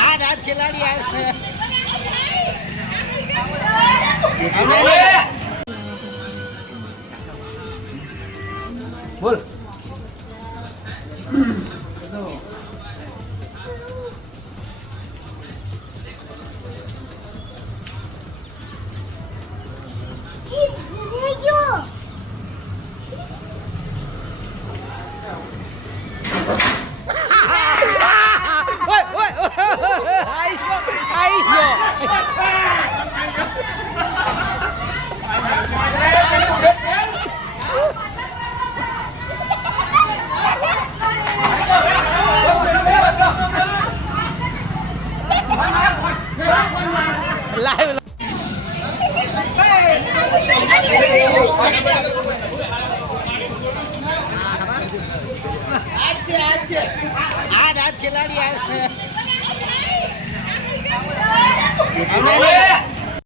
આજ આજ ખેલાડી આજ બોલ. ไล่อาชื่อาชื่อาดาเชื่อแล้อ่ย Okay.